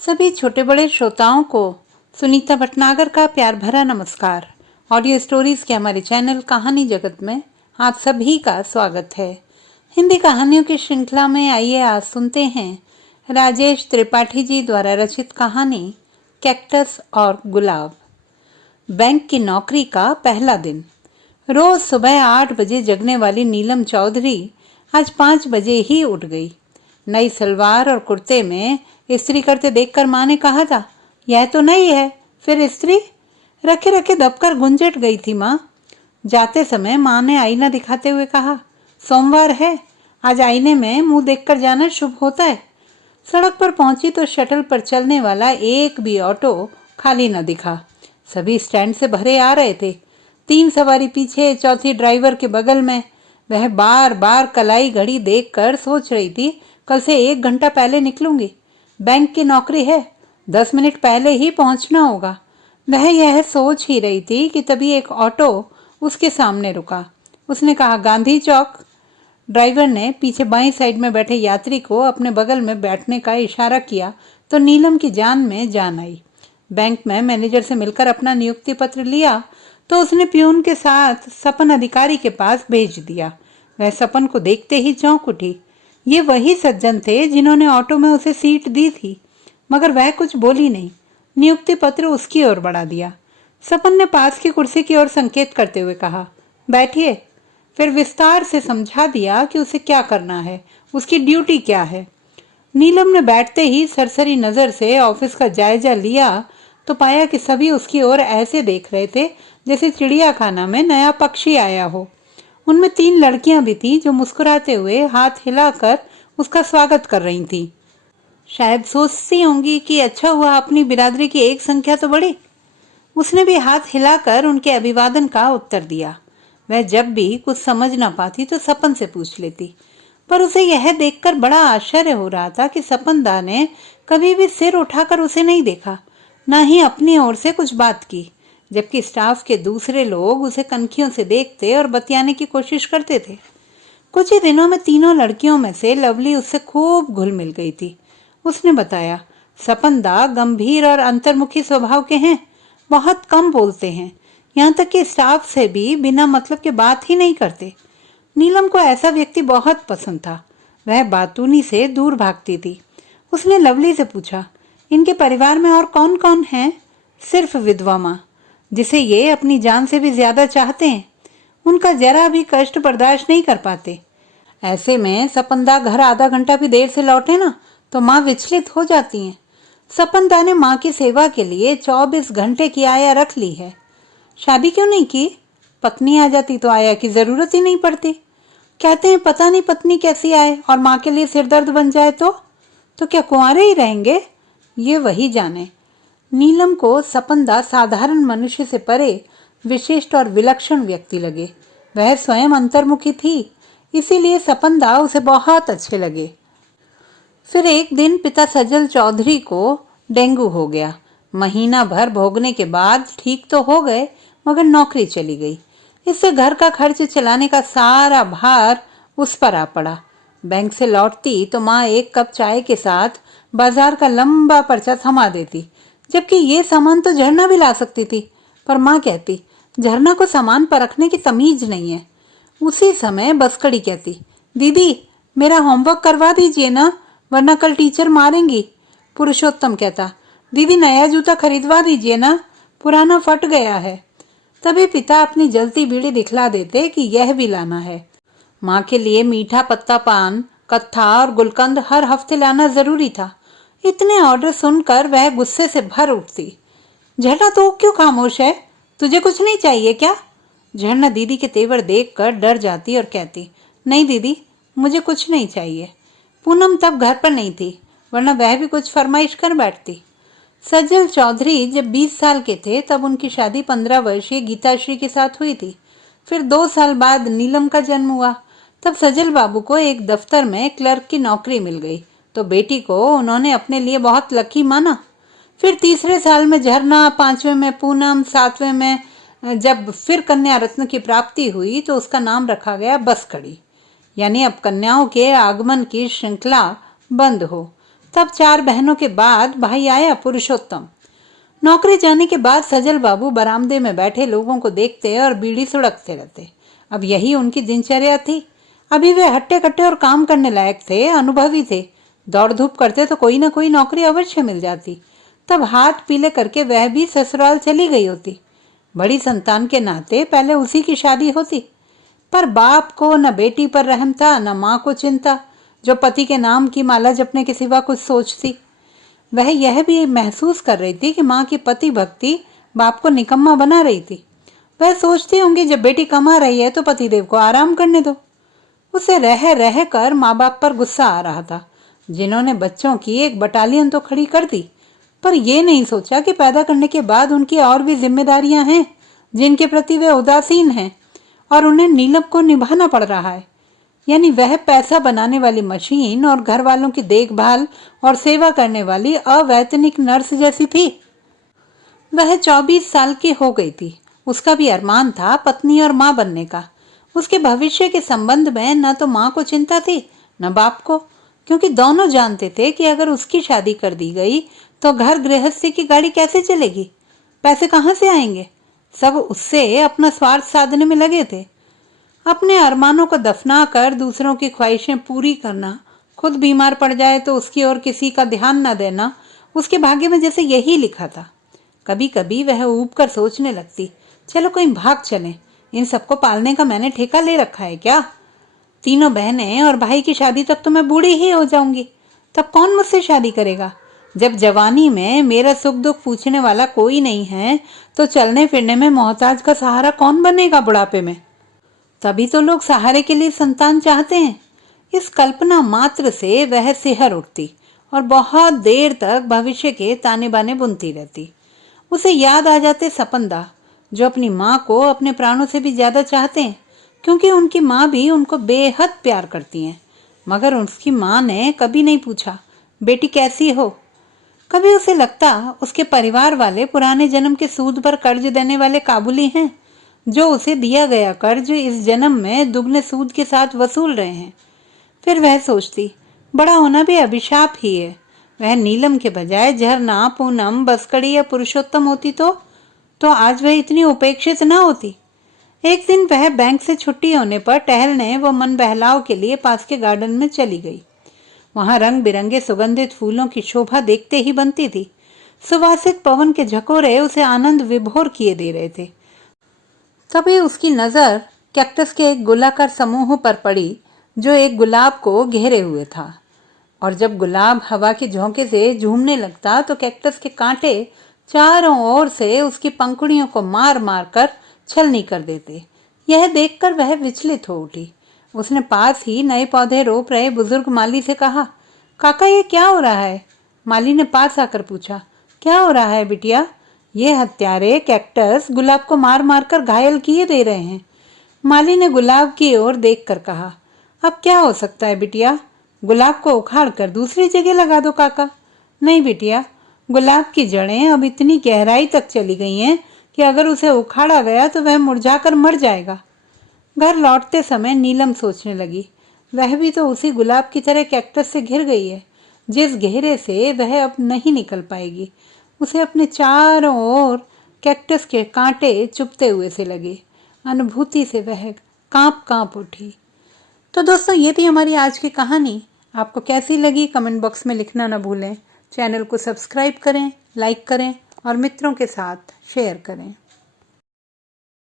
सभी छोटे बड़े श्रोताओं को सुनीता भटनागर का प्यार भरा नमस्कार। ऑडियो स्टोरीज के हमारे चैनल कहानी जगत में आप सभी का स्वागत है। हिंदी कहानियों की श्रृंखला में आइए आज सुनते हैं राजेश त्रिपाठी जी द्वारा रचित कहानी कैक्टस और गुलाब। बैंक की नौकरी का पहला दिन। रोज सुबह 8 बजे जगने वाली नीलम चौधरी आज 5 बजे ही उठ गई। नई सलवार और कुर्ते में इस्त्री करते देखकर माँ ने कहा था, यह तो नई है, फिर इस्त्री? रखे रखे दबकर गुंजट गई थी माँ। जाते समय माँ ने आईना दिखाते हुए कहा, सोमवार है, आज आईने में मुंह देखकर जाना शुभ होता है। सड़क पर पहुंची तो शटल पर चलने वाला एक भी ऑटो खाली न दिखा। सभी स्टैंड से भरे आ रहे थे। 3 सवारी पीछे, चौथी ड्राइवर के बगल में। वह बार बार कलाई घड़ी देखकर सोच रही थी, कल से 1 घंटा पहले निकलूंगी। बैंक की नौकरी है, 10 मिनट पहले ही पहुंचना होगा। वह यह सोच ही रही थी कि तभी एक ऑटो उसके सामने रुका। उसने कहा, गांधी चौक। ड्राइवर ने पीछे बाईं साइड में बैठे यात्री को अपने बगल में बैठने का इशारा किया तो नीलम की जान में जान आई। बैंक में मैनेजर से मिलकर अपना नियुक्ति पत्र लिया तो उसने प्यून के साथ सपन अधिकारी के पास भेज दिया। वह सपन को देखते ही चौंक उठी। ये वही सज्जन थे जिन्होंने ऑटो में उसे सीट दी थी, मगर वह कुछ बोली नहीं। नियुक्ति पत्र उसकी ओर बढ़ा दिया। सपन ने पास की कुर्सी की ओर संकेत करते हुए कहा, बैठिए। फिर विस्तार से समझा दिया कि उसे क्या करना है, उसकी ड्यूटी क्या है। नीलम ने बैठते ही सरसरी नजर से ऑफिस का जायजा लिया तो पाया कि सभी उसकी ओर ऐसे देख रहे थे जैसे चिड़ियाखाना में नया पक्षी आया हो। उनमें 3 लड़कियां भी थीं जो मुस्कुराते हुए हाथ हिलाकर उसका स्वागत कर रही थीं। शायद सोचती होंगी कि अच्छा हुआ अपनी बिरादरी की एक संख्या तो बढ़ी। उसने भी हाथ हिलाकर उनके अभिवादन का उत्तर दिया। वह जब भी कुछ समझ ना पाती तो सपन से पूछ लेती, पर उसे यह देखकर बड़ा आश्चर्य हो रहा था कि सपनदा ने कभी भी सिर उठाकर उसे नहीं देखा, न ही अपनी ओर से कुछ बात की, जबकि स्टाफ के दूसरे लोग उसे कनखियों से देखते और बतियाने की कोशिश करते थे। कुछ ही दिनों में तीनों लड़कियों में से लवली उससे खूब घुल मिल गई थी। उसने बताया, सपनदा गंभीर और अंतर्मुखी स्वभाव के हैं, बहुत कम बोलते हैं, यहाँ तक कि स्टाफ से भी बिना मतलब के बात ही नहीं करते। नीलम को ऐसा व्यक्ति बहुत पसंद था। वह बातूनी से दूर भागती थी। उसने लवली से पूछा, इनके परिवार में और कौन कौन है? सिर्फ विधवा माँ, जिसे ये अपनी जान से भी ज्यादा चाहते हैं। उनका जरा भी कष्ट बर्दाश्त नहीं कर पाते। ऐसे में सपनदा घर आधा घंटा भी देर से लौटे ना तो माँ विचलित हो जाती हैं। सपनदा ने माँ की सेवा के लिए 24 घंटे की आया रख ली है। शादी क्यों नहीं की? पत्नी आ जाती तो आया की जरूरत ही नहीं पड़ती। कहते हैं पता नहीं पत्नी कैसी आए और माँ के लिए सिरदर्द बन जाए तो क्या कुंवारे ही रहेंगे? ये वही जाने। नीलम को सपनदा साधारण मनुष्य से परे विशिष्ट और विलक्षण व्यक्ति लगे। वह स्वयं अंतर्मुखी थी, इसीलिए सपनदा उसे बहुत अच्छे लगे। फिर एक दिन पिता सजल चौधरी को डेंगू हो गया। महीना भर भोगने के बाद ठीक तो हो गए, मगर नौकरी चली गई। इससे घर का खर्च चलाने का सारा भार उस पर आ पड़ा। बैंक से लौटती तो माँ 1 कप चाय के साथ बाजार का लंबा पर्चा थमा देती, जबकि ये सामान तो झरना भी ला सकती थी, पर माँ कहती, झरना को सामान परखने की तमीज नहीं है। उसी समय बसकड़ी कहती, दीदी मेरा होमवर्क करवा दीजिए ना, वरना कल टीचर मारेंगी। पुरुषोत्तम कहता, दीदी नया जूता खरीदवा दीजिए ना, पुराना फट गया है। तभी पिता अपनी जलती बीड़ी दिखला देते कि यह भी लाना है। माँ के लिए मीठा पत्ता पान, कत्था और गुलकंद हर हफ्ते लाना जरूरी था। इतने ऑर्डर सुनकर वह गुस्से से भर उठती। झरना तो क्यों खामोश है? तुझे कुछ नहीं चाहिए क्या? झरना दीदी के तेवर देखकर डर जाती और कहती, नहीं दीदी मुझे कुछ नहीं चाहिए। पूनम तब घर पर नहीं थी, वरना वह भी कुछ फरमाइश कर बैठती। सजल चौधरी जब 20 साल के थे तब उनकी शादी 15 वर्षीय गीताश्री के साथ हुई थी। फिर 2 साल बाद नीलम का जन्म हुआ। तब सजल बाबू को एक दफ्तर में क्लर्क की नौकरी मिल गई तो बेटी को उन्होंने अपने लिए बहुत लकी माना। फिर तीसरे साल में झरना, 5वें में पूनम, 7वें में जब फिर कन्या रत्न की प्राप्ति हुई तो उसका नाम रखा गया बसकड़ी, यानी अब कन्याओं के आगमन की श्रृंखला बंद हो। तब 4 बहनों के बाद भाई आया पुरुषोत्तम। नौकरी जाने के बाद सजल बाबू बरामदे में बैठे लोगों को देखते और बीड़ी सुड़कते रहते। अब यही उनकी दिनचर्या थी। अभी वे हट्टे कट्टे और काम करने लायक थे, अनुभवी थे। दौड़ धूप करते तो कोई ना कोई नौकरी अवश्य मिल जाती। तब हाथ पीले करके वह भी ससुराल चली गई होती। बड़ी संतान के नाते पहले उसी की शादी होती। पर बाप को न बेटी पर रहम था, न माँ को चिंता, जो पति के नाम की माला जपने के सिवा कुछ सोचती। वह यह भी महसूस कर रही थी कि माँ की पति भक्ति बाप को निकम्मा बना रही थी। वह सोचती होंगी जब बेटी कमा रही है तो पतिदेव को आराम करने दो। उसे रह रह कर माँ बाप पर गुस्सा आ रहा था, जिन्होंने बच्चों की एक बटालियन तो खड़ी कर दी, पर यह नहीं सोचा कि पैदा करने के बाद उनकी और भी जिम्मेदारियां हैं जिनके प्रति वे उदासीन हैं और उन्हें नीलम को निभाना पड़ रहा है। यानी वह पैसा बनाने वाली मशीन और घर वालों की देखभाल और सेवा करने वाली अवैतनिक नर्स जैसी थी। वह 24 साल की हो गई थी। उसका भी अरमान था पत्नी और माँ बनने का। उसके भविष्य के संबंध में न तो माँ को चिंता थी न बाप को, क्योंकि दोनों जानते थे कि अगर उसकी शादी कर दी गई तो घर गृहस्थी की गाड़ी कैसे चलेगी, पैसे कहाँ से आएंगे। सब उससे अपना स्वार्थ साधने में लगे थे। अपने अरमानों को दफना कर दूसरों की ख्वाहिशें पूरी करना, खुद बीमार पड़ जाए तो उसकी ओर किसी का ध्यान न देना, उसके भाग्य में जैसे यही लिखा था। कभी कभी वह ऊब कर सोचने लगती, चलो कहीं भाग चलें, इन सबको पालने का मैंने ठेका ले रखा है क्या। तीनों बहनें और भाई की शादी तक तो मैं बूढ़ी ही हो जाऊंगी, तब कौन मुझसे शादी करेगा। जब जवानी में मेरा सुख दुख पूछने वाला कोई नहीं है तो चलने फिरने में मोहताज का सहारा कौन बनेगा बुढ़ापे में। तभी तो लोग सहारे के लिए संतान चाहते हैं। इस कल्पना मात्र से वह सिहर उठती और बहुत देर तक भविष्य के ताने बाने बुनती रहती। उसे याद आ जाते सपनदा, जो अपनी माँ को अपने प्राणों से भी ज्यादा चाहते हैं, क्योंकि उनकी माँ भी उनको बेहद प्यार करती हैं। मगर उसकी माँ ने कभी नहीं पूछा बेटी कैसी हो। कभी उसे लगता उसके परिवार वाले पुराने जन्म के सूद पर कर्ज देने वाले काबुली हैं, जो उसे दिया गया कर्ज इस जन्म में दुगने सूद के साथ वसूल रहे हैं। फिर वह सोचती, बड़ा होना भी अभिशाप ही है। वह नीलम के बजाय झरना, पूनम, बसकड़ी या पुरुषोत्तम होती तो आज वह इतनी उपेक्षित न होती। एक दिन वह बैंक से छुट्टी होने पर टहलने व मन बहलाव के लिए पास के गार्डन में चली गई। वहां रंग बिरंगे सुगंधित फूलों की शोभा देखते ही बनती थी। सुवासिक पवन के झकोरे उसे आनंद विभोर किए दे रहे थे। तभी उसकी नजर कैक्टस के एक गोलाकार समूह पर पड़ी जो एक गुलाब को घेरे हुए था, और जब गुलाब हवा के झोंके से झूमने लगता तो कैक्टस के कांटे चारों ओर से उसकी पंखुड़ियों को मार मार कर छलनी कर देते। यह देखकर वह विचलित हो उठी। उसने पास ही नए पौधे रोप रहे बुजुर्ग माली से कहा, काका ये क्या हो रहा है। माली ने पास आकर पूछा, क्या हो रहा है बिटिया। ये हत्यारे कैक्टस गुलाब को मार मार कर घायल किए दे रहे हैं। माली ने गुलाब की ओर देखकर कहा, अब क्या हो सकता है बिटिया, गुलाब को उखाड़ कर दूसरी जगह लगा दो काका। नहीं बिटिया, गुलाब की जड़ें अब इतनी गहराई तक चली गई हैं कि अगर उसे उखाड़ा गया तो वह मुरझाकर मर जाएगा। घर लौटते समय नीलम सोचने लगी, वह भी तो उसी गुलाब की तरह कैक्टस से घिर गई है, जिस घेरे से वह अब नहीं निकल पाएगी। उसे अपने चारों ओर कैक्टस के कांटे चुभते हुए से लगे। अनुभूति से वह कांप कांप उठी। तो दोस्तों, ये थी हमारी आज की कहानी। आपको कैसी लगी कमेंट बॉक्स में लिखना न भूलें। चैनल को सब्सक्राइब करें, लाइक करें और मित्रों के साथ शेयर करें।